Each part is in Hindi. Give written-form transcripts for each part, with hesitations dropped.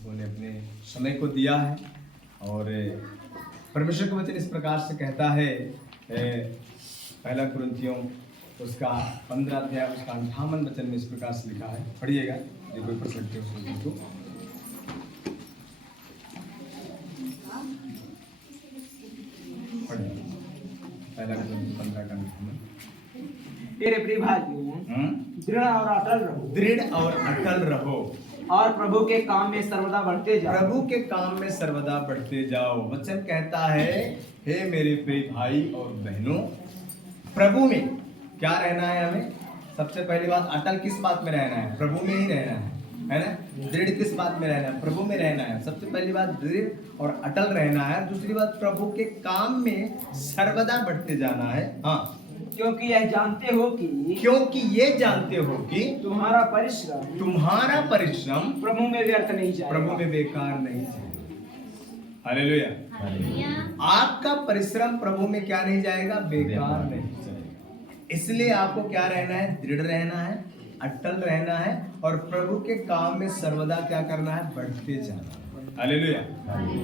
उन्होंने अपने समय को दिया है। और परमेश्वर का वचन इस प्रकार से कहता है, पहला कुरिन्थियों उसका 15 अध्याय उसका 58 वचन में इस प्रकार से लिखा है। पढ़िएगा जो कोई पढ़ सकते हो उस वचन को। पढ़िए पहला कुरिन्थियों 15 का 58। मेरे प्रिय भाइयों, दृढ़ और अटल रहो, दृढ़ और अटल रहो और प्रभु के काम में सर्वदा बढ़ते जाओ। प्रभु के काम में सर्वदा बढ़ते जाओ। वचन कहता है, हे मेरे प्रिय भाई और बहनों, प्रभु में क्या रहना है हमें? सबसे पहली बात, अटल किस बात में रहना है? प्रभु में ही रहना है ना। दृढ़ किस बात में रहना है? प्रभु में रहना है। सबसे पहली बात दृढ़ और अटल रहना है। दूसरी बात, प्रभु के काम में सर्वदा बढ़ते जाना है। हाँ, क्योंकि ये जानते हो कि तुम्हारा परिश्रम प्रभु में व्यर्थ नहीं जाएगा, प्रभु में बेकार नहीं जाएगा। हालेलुया। आपका परिश्रम प्रभु में क्या नहीं जाएगा? बेकार नहीं जाएगा। इसलिए आपको क्या रहना है? दृढ़ रहना है, अटल रहना है और प्रभु के काम में सर्वदा क्या करना है? बढ़ते जाना है। Hallelujah,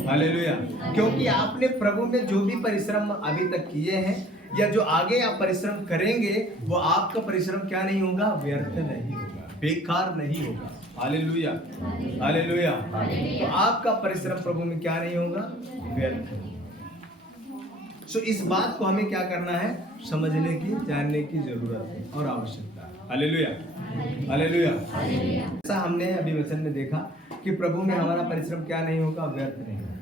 hallelujah. क्योंकि आपने प्रभु में जो भी परिश्रम अभी तक किए हैं या जो आगे आप परिश्रम करेंगे, वो आपका परिश्रम क्या नहीं होगा? व्यर्थ नहीं होगा, बेकार नहीं होगा। Hallelujah, hallelujah. तो आपका परिश्रम प्रभु में क्या नहीं होगा? व्यर्थ। सो इस बात को हमें क्या करना है? समझने की, जानने की जरूरत है और आवश्यकता है। Hallelujah, hallelujah. ऐसा हमने अभी वचन में देखा कि प्रभु में हमारा परिश्रम क्या नहीं होगा? व्यर्थ नहीं होगा।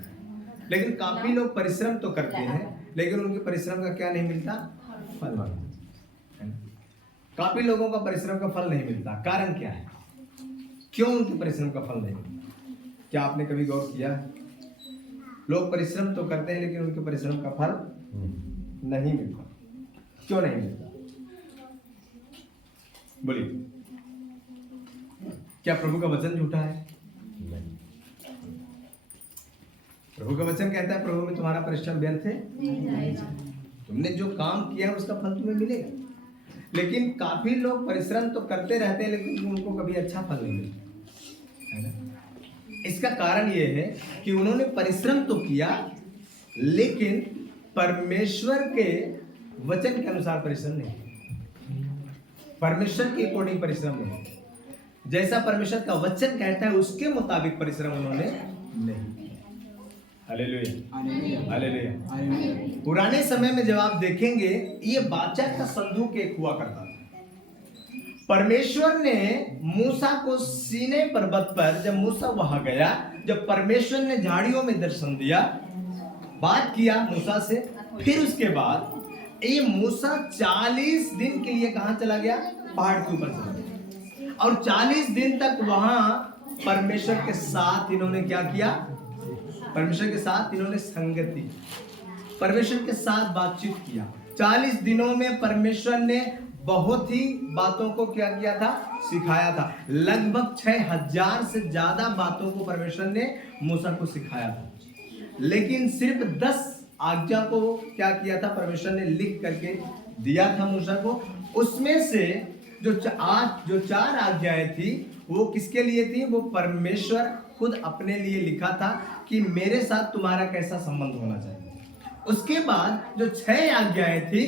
लेकिन काफी लोग परिश्रम तो करते हैं लेकिन उनके परिश्रम का क्या नहीं मिलता? फल। काफी लोगों का परिश्रम का फल नहीं मिलता। कारण क्या है? क्यों उनके परिश्रम का फल नहीं मिलता? क्या आपने कभी गौर किया? लोग परिश्रम तो करते हैं लेकिन उनके परिश्रम का फल नहीं मिलता। क्यों नहीं मिलता? बोलिए, क्या प्रभु का वचन झूठा है? प्रभु का वचन कहता है, प्रभु में तुम्हारा परिश्रम व्यर्थ है नहीं। तुमने जो काम किया है उसका फल तुम्हें मिलेगा। लेकिन काफी लोग परिश्रम तो करते रहते हैं लेकिन उनको कभी अच्छा फल नहीं मिलता है ना। इसका कारण यह है कि उन्होंने परिश्रम तो किया लेकिन परमेश्वर के वचन के अनुसार परिश्रम नहीं किया, परमेश्वर के अकॉर्डिंग परिश्रम नहीं किया। जैसा परमेश्वर का वचन कहता है उसके मुताबिक परिश्रम उन्होंने नहीं। Hallelujah, hallelujah. पुराने समय में जब आप देखेंगे, ये बाचा का संदूक एक हुआ करता था। परमेश्वर ने मूसा को सीनै पर्वत पर, जब मूसा वहां गया, जब परमेश्वर ने झाड़ियों में दर्शन दिया, बात किया मूसा से, फिर उसके बाद ये मूसा 40 दिन के लिए कहां चला गया? पहाड़ के ऊपर चला गया। और 40 दिन तक वहां परमेश्वर के साथ इन्होंने क्या किया? परमेश्वर के साथ इन्होंने संगति, परमेश्वर के साथ बातचीत किया। 40 दिनों में परमेश्वर ने बहुत ही बातों को क्या किया था? सिखाया था। लगभग 6000 से ज्यादा बातों को परमेश्वर ने मूसा को सिखाया था। लेकिन सिर्फ 10 आज्ञा को क्या किया था? परमेश्वर ने लिख करके दिया था मूसा को। उसमें से जो 4 आज्ञाएं थी वो किसके लिए थी? वो परमेश्वर खुद अपने लिए लिखा था कि मेरे साथ तुम्हारा कैसा संबंध होना चाहिए। उसके बाद जो 6 आज्ञाएं थी,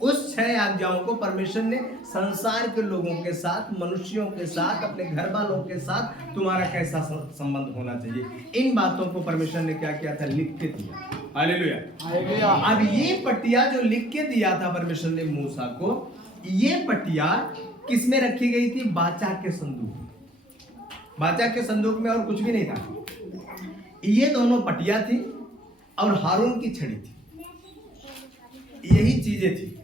उस 6 आज्ञाओं को परमेश्वर ने संसार के लोगों के साथ, मनुष्यों के साथ, अपने घर वालों के साथ तुम्हारा कैसा संबंध होना चाहिए, इन बातों को परमेश्वर ने क्या किया था? लिख के दिया। Hallelujah, hallelujah. अब ये पटिया जो लिख के दिया था परमेश्वर ने मूसा को, ये पटिया किसमें रखी गई थी? बाचा के संदूक। बाचा के संदूक में और कुछ भी नहीं था। ये दोनों पटिया थी और हारून की छड़ी थी, यही चीजें थी।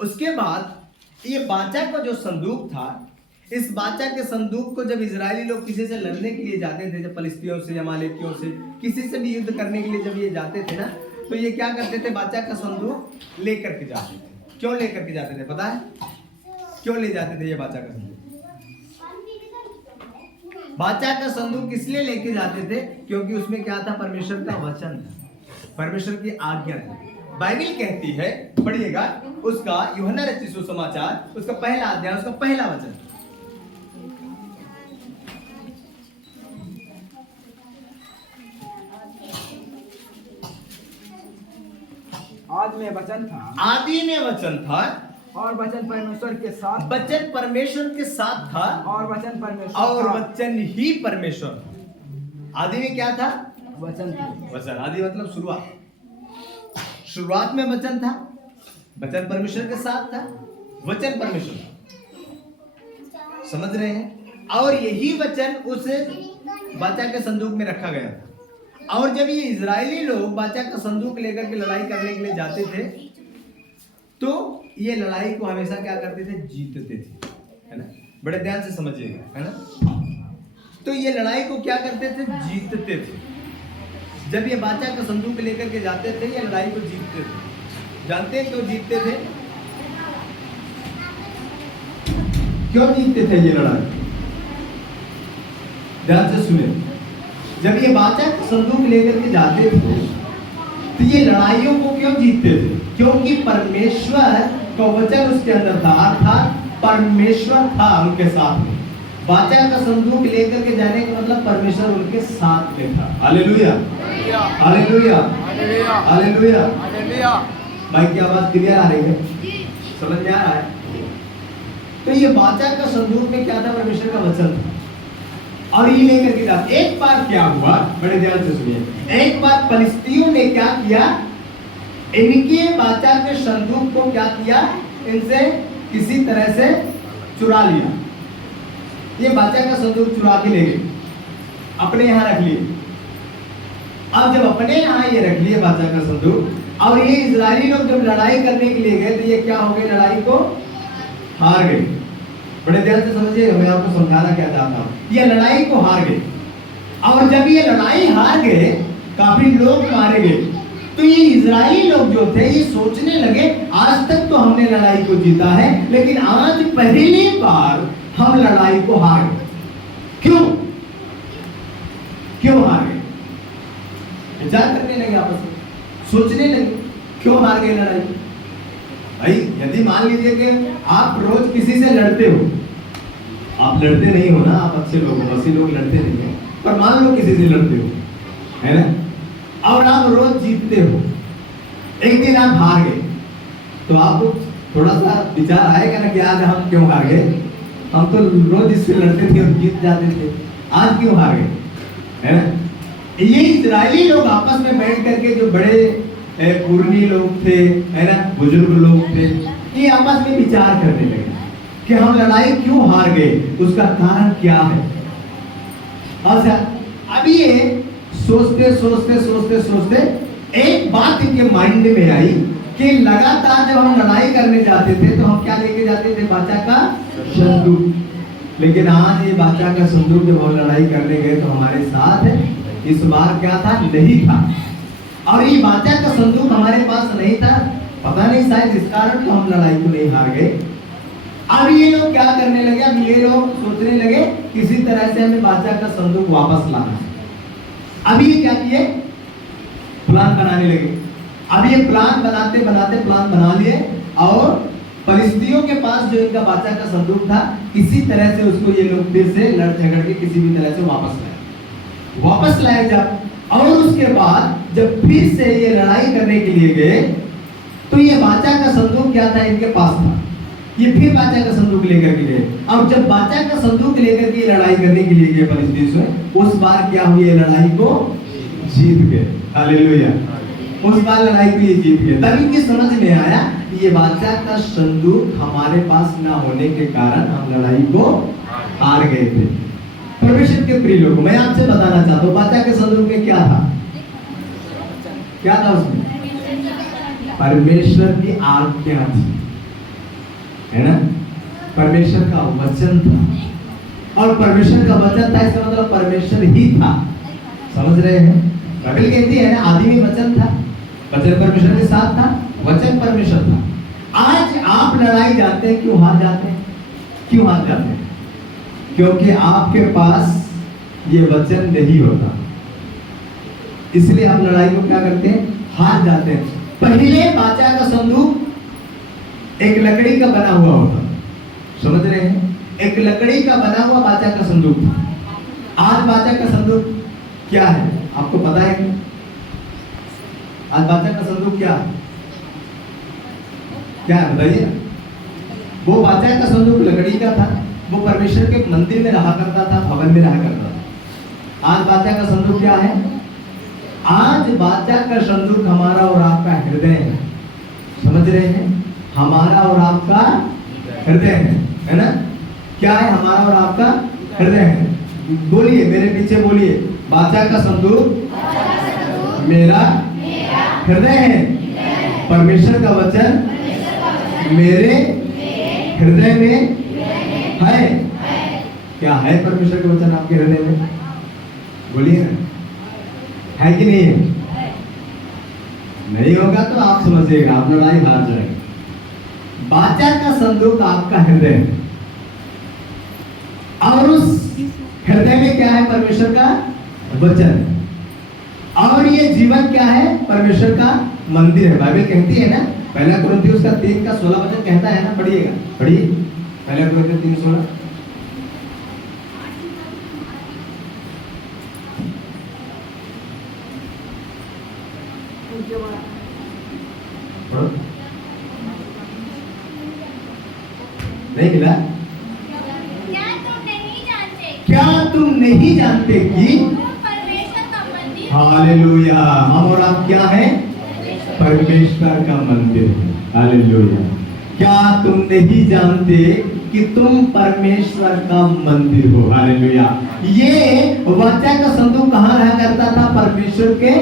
उसके बाद ये बाचा का जो संदूक था, इस बाचा के संदूक को जब इजरायली लोग किसी से लड़ने के लिए जाते थे, जब फलिस्तियों से, अमालेकियों से, किसी से भी युद्ध करने के लिए जब ये जाते थे ना, तो ये क्या करते थे? बाचा का संदूक लेकर के जाते थे। क्यों लेकर के जाते थे पता है? क्यों ले जाते थे ये बाचा का संदूक? बाचा का संदूक इसलिए लेके जाते थे क्योंकि उसमें क्या था? परमेश्वर का वचन था, परमेश्वर की आज्ञा थी। बाइबल कहती है, पढ़िएगा उसका यूहन्ना रचित सुसमाचार, उसका पहला अध्याय, उसका पहला वचन। आदि में वचन था आदि में वचन था और वचन परमेश्वर के साथ वचन परमेश्वर के साथ था और वचन परमेश्वर और था। वचन ही परमेश्वर था। आदि में क्या था? वचन था। वचन। आदि मतलब शुरुआत। शुरुआत में वचन था, वचन परमेश्वर के साथ था, वचन परमेश्वर था। समझ रहे हैं? और यही वचन उस वाचा के संदूक में रखा गया था। और जब ये इजरायली लोग वाचा का संदूक लेकर के लड़ाई करने के लिए जाते थे तो ये लड़ाई को हमेशा क्या करते थे? जीतते थे, है ना? बड़े ध्यान से समझिएगा, है ना? तो ये लड़ाई को क्या करते थे? जीतते थे। जब ये वाचा का संदूक लेकर के जाते थे ये लड़ाई को जीतते थे। जानते हैं क्यों जीतते थे? क्यों जीतते थे ये लड़ाई? ध्यान से सुने। जब ये वाचा का संदूक लेकर के जाते थे तो ये लड़ाइयों को क्यों जीतते थे? क्योंकि परमेश्वर का वचन उसके अंदर था, अर्थात परमेश्वर था उनके साथ में। वाचा का संदूक लेकर के जाने का मतलब परमेश्वर उनके साथ में था। Hallelujah, hallelujah, hallelujah, hallelujah. भाई की आवाज क्लियर आ रही है? समझ में आ रहा है? तो ये वाचा का संदूक में क्या था? परमेश्वर का वचन था और ये लेकर के जाते। एक बार क्या हुआ, बड़े ध्यान से सुनिए। एक बार फलिस्तियों ने क्या किया? इनके वाचा के संदूक को क्या किया? इनसे किसी तरह से चुरा लिया। ये वाचा का संदूक चुरा के ले गए, अपने यहाँ रख लिए। अब जब अपने यहाँ ये रख लिए वाचा का संदूक और ये इजरायली लोग जब लड़ाई करने के लिए गए तो ये क्या हो गए? लड़ाई को हार गए। बड़े ध्यान से समझिएगा, मैं आपको समझाना क्या चाहता हूँ। ये लड़ाई को हार गए और जब ये लड़ाई हार गए, काफी लोग मारे गए, तो ये इजरायली लोग जो थे ये सोचने लगे आज तक तो हमने लड़ाई को जीता है लेकिन आज पहली बार हम लड़ाई को हार गए। क्यों? क्यों हार गए? विचार करने लगे, आपस में सोचने लगे क्यों हार गए लड़ाई। भाई यदि मान लीजिए कि आप रोज किसी से लड़ते हो, आप लड़ते नहीं हो ना, आप अच्छे लोग हो, ऐसे लोग लड़ते नहीं है, पर मान लो किसी से लड़ते हो, है ना, और आप रोज जीतते हो, एक दिन आप हार गए तो आपको थोड़ा सा विचार आएगा ना कि आज हम क्यों हार गए? हम तो रोज इससे लड़ते थे और जीत जाते थे, आज क्यों हार गए? है ना? ये इजरायली लोग आपस में बैठ करके, जो बड़े पुरानी लोग थे, है ना, बुजुर्ग लोग थे, ये आपस में विचार करने लगे कि हम लड़ाई क्यों हार गए, उसका कारण क्या है। अच्छा, अभी ये सोचते सोचते सोचते सोचते एक बात इनके माइंड में आई कि लगातार जब हम लड़ाई करने जाते थे तो हम क्या लेके जाते थे? वाचा का संदूक। लेकिन आज ये वाचा का संदूक जब हम लड़ाई करने गए तो हमारे साथ इस बार क्या था? नहीं था। और ये वाचा का संदूक हमारे पास नहीं था, पता नहीं शायद इस कारण तो हम लड़ाई को नहीं हार गए। अब ये लोग क्या करने लगे? अब ये लोग सोचने लगे किसी तरह से हमें वाचा का संदूक वापस लाना है। अभी ये क्या किए? प्लान बनाने लगे। अब ये प्लान बनाते बनाते प्लान बना लिए और फलिस्तियों के पास जो इनका वाचा का संदूक था, किसी तरह से उसको ये लोग फिर से लड़ झगड़ के किसी भी तरह से वापस लाए जब, और उसके बाद जब फिर से ये लड़ाई करने के लिए गए तो ये वाचा का संदूक क्या था? इनके पास था। ये फिर वाचा का संदूक लेकर के गए और जब वाचा का संदूक लेकर के लड़ाई करने के लिए गए फलिस्तीन से, उस बार क्या हुई? ये लड़ाई को जीत गए। हालेलुया। उस बार लड़ाई को ये जीत गए। तब इनकी समझ में आया कि ये वाचा का संदूक हमारे पास ना होने के कारण हम लड़ाई को हार गए थे। परमेश्वर के प्रिय लोगों, मैं आपसे बताना चाहता हूँ वाचा के संदूक में क्या था? क्या था उसमें? परमेश्वर की आज्ञा थी, है ना? परमेश्वर का वचन था और परमेश्वर का वचन था, इसका मतलब परमेश्वर ही था। समझ रहे हैं? बाइबल कहती है ना, आदि में वचन था, वचन परमेश्वर के साथ था, वचन परमेश्वर था। आज आप लड़ाई जाते हैं, क्यों हार जाते हैं? क्यों हार जाते हैं? क्योंकि आपके पास ये वचन नहीं होता, इसलिए हम लड़ाई को क्या करते हैं? हार जाते हैं। पहले वाचा का संदूक एक लकड़ी का बना हुआ होता, समझ रहे हैं? एक लकड़ी का बना हुआ वाचा का संदूक था। आज वाचा का संदूक क्या है? आपको पता है? आज वाचा का संदूक क्या है? क्या है बताइए? वो बादशाह का संदूक लकड़ी का था, वो परमेश्वर के मंदिर में रहा करता था, भवन में रहा करता था। आज बादशाह का संदूक क्या है? आज बादशाह का संदूक हमारा और आपका हृदय है। समझ रहे हैं? हमारा और आपका हृदय है ना? क्या है? हमारा और आपका हृदय है। बोलिए, मेरे पीछे बोलिए, बादशाह का संदूक मेरा हृदय है। परमेश्वर का वचन मेरे हृदय में है। क्या है परमेश्वर का वचन आपके हृदय में? बोलिए ना, है कि नहीं है? नहीं होगा तो आप समझिएगा, आप लड़ाई हार जाएंगे। बादशाह का संदूक आपका हृदय है, और उस हृदय में क्या है? परमेश्वर का वचन। और ये जीवन क्या है? परमेश्वर का मंदिर है। बाइबल कहती है ना, पहला कुरिन्थियों का 3:16 वचन कहता है ना, पढ़िएगा, पढ़िए, पहला कुरिन्थियों 3:16। नहीं मिला? क्या तुम नहीं जानते कि हालेलुया, हम और आप क्या है? परमेश्वर का मंदिर है। हालेलुया। क्या तुम नहीं जानते कि तुम परमेश्वर का मंदिर हो? हालेलुया। ये बादशाह का संदूक कहाँ रहा करता था? परमेश्वर के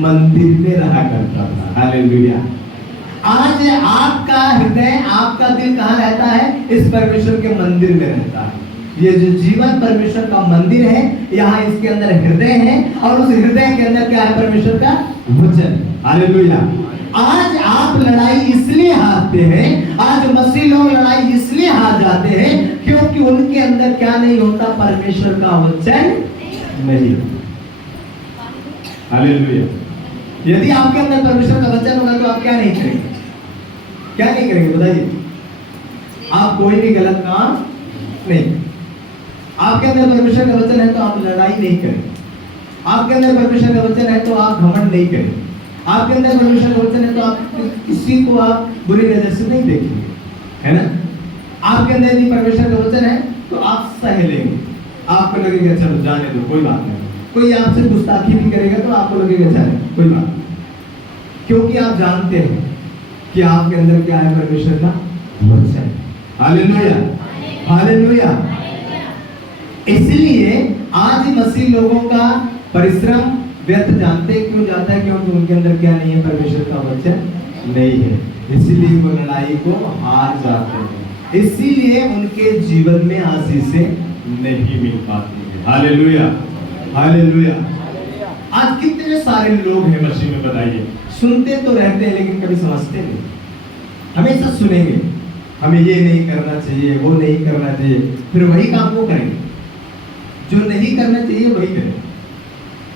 मंदिर में रहा करता था। हालेलुया। आज आपका हृदय, आपका दिल कहाँ रहता है? इस परमेश्वर के मंदिर में रहता है। ये जो जीवन परमेश्वर का मंदिर है, यहाँ इसके अंदर हृदय है, और उस हृदय के अंदर क्या है? परमेश्वर का वचन। हालेलुया। आज आप लड़ाई इसलिए हारते हैं, आज मसीह लोग लड़ाई इसलिए हार जाते हैं क्योंकि उनके अंदर क्या नहीं होता? परमेश्वर का वचन नहीं होता। हालेलुया। यदि आपके अंदर परमेश्वर का वचन होगा तो आप क्या नहीं करेंगे? क्या नहीं करेंगे बताइए? आप कोई भी गलत काम नहीं। आपके अंदर परमेश्वर का वचन है तो आप लड़ाई नहीं करेंगे। आपके अंदर परमेश्वर का वचन है तो आप घमंड नहीं करेंगे। आपके अंदर परमेश्वर का वचन है तो आप किसी को आप बुरी नजर से नहीं देखेंगे, है ना? आपके अंदर यदि परमेश्वर का वचन है तो आप सह लेंगे। आपको लगेगा चलो जाने दो, कोई बात नहीं। कोई आपसे गुस्ताखी भी करेगा तो आपको लगेगा चले कोई बात नहीं, क्योंकि आप जानते हैं कि आपके अंदर क्या है? परमेश्वर का वचन। Hallelujah, hallelujah. इसलिए आज मसीह लोगों का परिश्रम व्यर्थ जानते क्यों जाता है? क्योंकि उनके अंदर क्या नहीं है? परमेश्वर का वचन नहीं है। इसीलिए वो लड़ाई को हार जाते हैं, इसीलिए उनके जीवन में आशीषें नहीं मिल पाती है। Hallelujah, hallelujah. आज कितने सारे लोग हैं मसीह में, बताइए, सुनते तो रहते हैं लेकिन कभी समझते नहीं। हमेशा सुनेंगे, हमें ये नहीं करना चाहिए, वो नहीं करना चाहिए, फिर वही काम को करेंगे, जो नहीं करना चाहिए वही करें।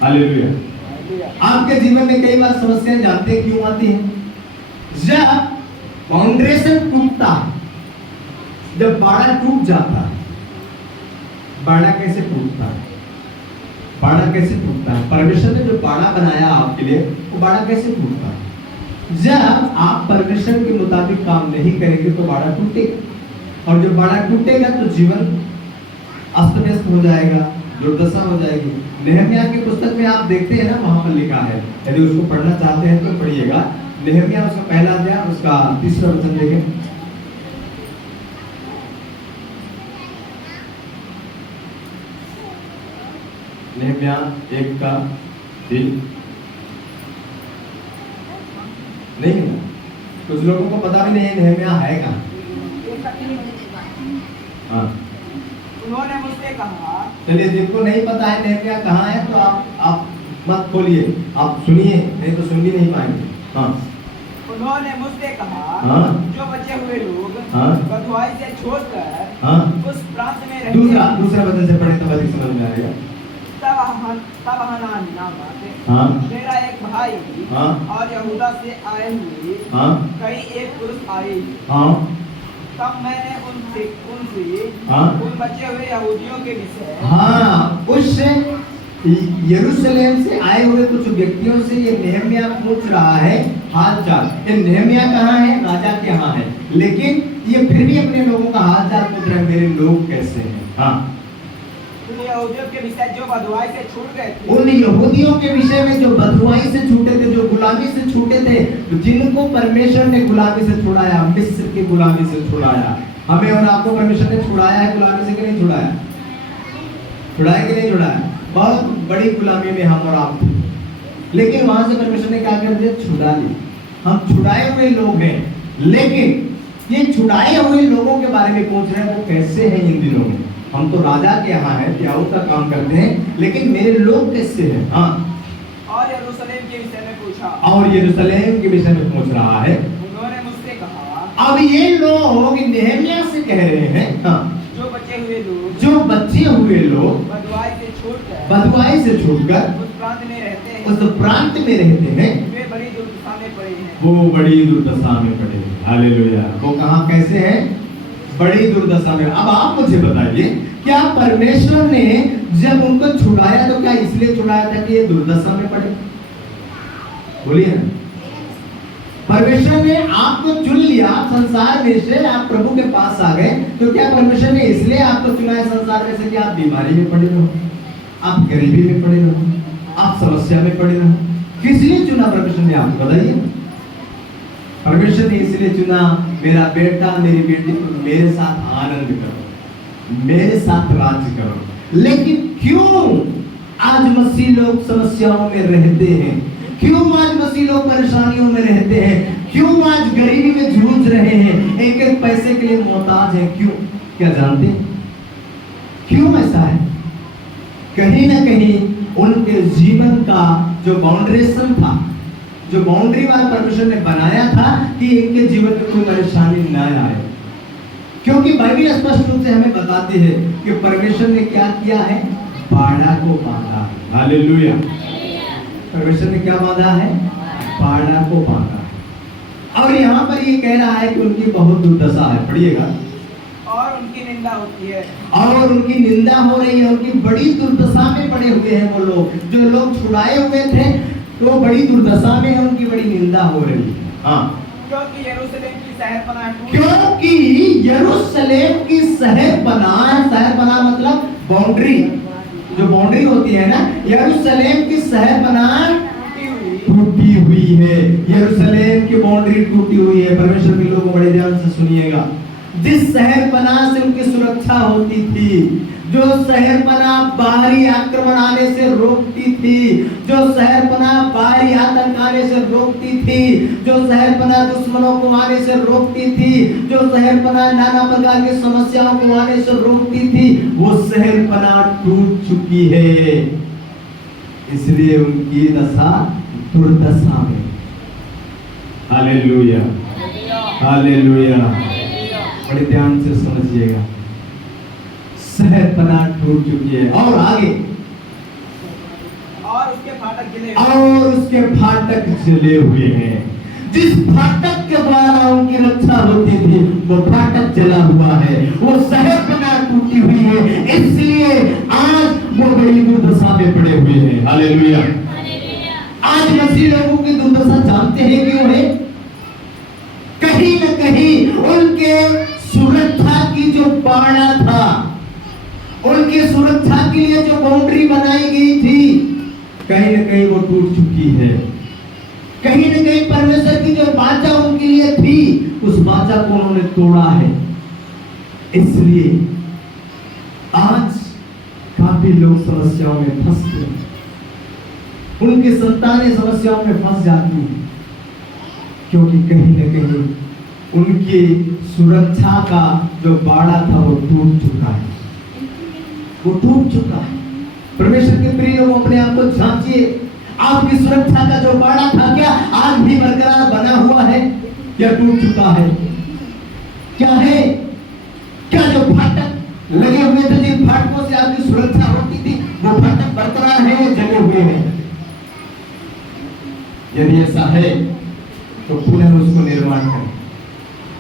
हालेलुया। आपके जीवन में कई बार समस्याएं जानते हैं क्यों आती हैं? जब फाउंडेशन टूटता है, जब बाड़ा टूट जाता है। बाड़ा कैसे टूटता है? बाड़ा कैसे टूटता है? परमेश्वर ने जो बाड़ा बनाया आपके लिए, वो बाड़ा कैसे टूटता है? जब आप परमेश्वर के मुताबिक काम नहीं करेंगे तो बाड़ा टूटेगा, और जब बाड़ा टूटेगा तो जीवन अस्त व्यस्त हो जाएगा, दुर्दशा हो जाएगी। नेहमिया की पुस्तक में आप देखते हैं ना, वहां पर लिखा है, यदि उसको पढ़ना चाहते हैं तो पढ़िएगा। नेहमिया उसका पहला अध्याय, उसका 3रा वचन देखें। नेहमिया 1:3 नहीं है। कुछ लोगों को पता भी नहीं है नेहमिया है कहाँ। हाँ, उन्होंने मुझसे कहा, चलिए, जिनको नहीं पता है नेहमिया कहाँ है तो आप मत खोलिए, आप सुनिए, नहीं तो सुन भी नहीं पाएंगे। हाँ, उन्होंने मुझसे कहा, हाँ, जो बचे हुए लोग हाँ, बंधुआई से छोड़कर हाँ, उस प्रांत में रहते दूसरा वचन से पढ़े तब अधिक समझ में आएगा। तब हनान नामक हाँ, मेरा एक भाई, हाँ, और यहूदा से आए हुए हाँ, कई एक पुरुष आए। हाँ, तब मैंने उनसे हाँ, उन बचे हुए यहूदियों के विषय, हाँ, उस यरूशलेम से आए हुए कुछ व्यक्तियों से ये नेहमिया पूछ रहा है हाल चाल। ये नेहमिया कहाँ है? राजा के यहाँ है, लेकिन ये फिर भी अपने लोगों का हाल चाल पूछ रहे हैं, मेरे लोग कैसे हैं। हाँ, उन यहूदियों के विषय जो बदुआई से छूट गए थे, उन यहूदियों के विषय में जो बदुआई से छूटे थे, जो गुलामी से छूटे थे, जिनको परमेश्वर ने गुलामी से छुड़ाया, मिस्र की गुलामी से छुड़ाया। हमें और आपको परमेश्वर ने छुड़ाया है गुलामी से कि नहीं छुड़ाया? छुड़ाया कि नहीं छुड़ाया? बहुत बड़ी गुलामी में हम और आप थे, लेकिन वहां से परमेश्वर ने क्या कर दिया? छुड़ा लिया। हम छुड़ाए हुए लोग हैं, लेकिन ये छुड़ाए हुए लोगों के बारे में पूछ रहे हैं, वो कैसे हैं इन दिनों में? हम तो राजा के यहाँ हैं, त्याऊ का काम करते हैं, लेकिन मेरे लोग कैसे हैं? हाँ, और यरूशलेम के विषय में पूछा, और यरूशलेम के विषय में पूछ रहा है। उन्होंने मुझसे कहा, अब ये लोग नेहमिया से कह रहे हैं, हाँ, जो बचे हुए लोग, जो बचे हुए लोग बदुआई से छूटकर, बदुआई से छूटकर उस प्रांत में रहते हैं, उस प्रांत में रहते हैं, वे बड़ी दुर्दशा में पड़े हैं। वो बड़ी दुर्दशा में पड़े हैं। हालेलुया। वो कहाँ कैसे हैं? बड़ी दुर्दशा में। अब आप मुझे बताइए, क्या परमेश्वर ने जब उनको छुड़ाया तो क्या इसलिए छुड़ाया था कि ये दुर्दशा में पड़े? बोलिए ना। परमेश्वर ने आपको चुन लिया संसार में से, आप प्रभु के पास आ गए, तो क्या परमेश्वर ने इसलिए आपको चुना है संसार में से कि आप बीमारी में पड़े रहो, आप गरीबी में पड़े रहो, आप समस्या में पड़े रहो? किस लिए चुना परमेश्वर ने आपको? बताइए। परमेश्वर ने इसलिए चुना, मेरा बेटा मेरी बेटी मेरे साथ आनंद करो, मेरे साथ राज्य करो। लेकिन क्यों आज मसीह लोग समस्याओं में रहते हैं? क्यों आज मसीह लोग परेशानियों में रहते हैं? क्यों आज गरीबी में जूझ रहे हैं, एक एक पैसे के लिए मोहताज हैं? क्यों? क्या जानते हैं क्यों ऐसा है? कहीं ना कहीं उनके जीवन का जो बाउंड्रेशन था, जो बाउंड्री वाला परमेश्वर ने बनाया था कि इनके जीवन में कोई परेशानी न आए। क्योंकि बाइबल स्पष्ट रूप से हमें बताती है कि परमेश्वर ने क्या किया है? बाड़ा को बांधा। हालेलुया। परमेश्वर ने क्या बांधा है? बाड़ा को बांधा है। और यहाँ पर ये कह रहा है कि उनकी बहुत दुर्दशा है। पढ़िएगा। और उनकी निंदा होती है, और उनकी निंदा हो रही है, उनकी बड़ी दुर्दशा में पड़े हुए हैं वो लोग। जो लोग छुड़ाए हुए थे तो बड़ी दुर्दशा में है, उनकी बड़ी निंदा हो रही है। हाँ, क्योंकि यरूशलेम की शहरपनाह शहरपनाह मतलब बाउंड्री, जो बाउंड्री होती है ना, यरूशलेम की शहरपनाह टूटी हुई है। यरूशलेम की बाउंड्री टूटी हुई है। परमेश्वर के लोग बड़े ध्यान से सुनिएगा। जिस शहरपनाह से उनकी सुरक्षा होती थी, जो शहरपनाह बाहरी आक्रमण आने से रोकती थी, जो शहरपनाह बाहरी आतंक आने से रोकती थी, जो शहरपनाह दुश्मनों को आने से रोकती थी, जो शहरपनाह नाना प्रकार की समस्याओं को आने से रोकती थी, वो शहरपनाह टूट चुकी है। इसलिए उनकी दशा दुर्दशा में। Hallelujah, hallelujah. बड़े ध्यान से समझिएगा। शहरपनाह टूट चुकी है। और आगे, और उसके फाटक जले हुए हैं। जिस फाटक के द्वारा उनकी रक्षा होती थी, वो फाटक जला हुआ है, वो शहरपनाह टूटी हुई है। इसलिए आज वो बड़ी दुर्दशा में पड़े हुए हैं। हालेलुया। आज मसीह लोगों की दुर्दशा जानते हैं क्यों है? कहीं न कहीं उनके सुरक्षा की जो बाड़ा था, उनकी सुरक्षा के लिए जो बाउंड्री बनाई गई थी, कहीं न कहीं वो टूट चुकी है। कहीं न कहीं परमेश्वर की जो वाचा उनके लिए थी, उस वाचा को उन्होंने तोड़ा है। इसलिए आज काफी लोग समस्याओं में फंस गए, उनकी संतानें समस्याओं में फंस जाती हैं, क्योंकि कहीं न कहीं उनकी सुरक्षा का जो बाड़ा था वो टूट चुका है, वो टूट चुका है। परमेश्वर के प्रिय लोग, अपने आप को झांकिए। आपकी सुरक्षा का जो बाड़ा था, क्या आज भी बरकरार बना हुआ है या टूट चुका है? क्या है? क्या जो फाटक लगे हुए थे, जिन फाटकों से आपकी सुरक्षा होती थी, वो फाटक बरकरार है या जले हुए हैं? यदि ऐसा है तो पुनः उसको निर्माण करें।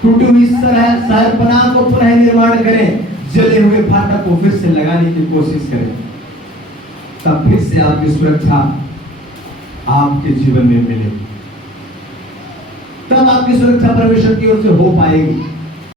टूटी हुई शहरपनाह को पुनः निर्माण करें। जले हुए फाटक को फिर से लगाने की कोशिश करें, तब फिर से आपकी सुरक्षा आपके जीवन में मिलेगी। तब आपकी सुरक्षा परमेश्वर की ओर से हो पाएगी।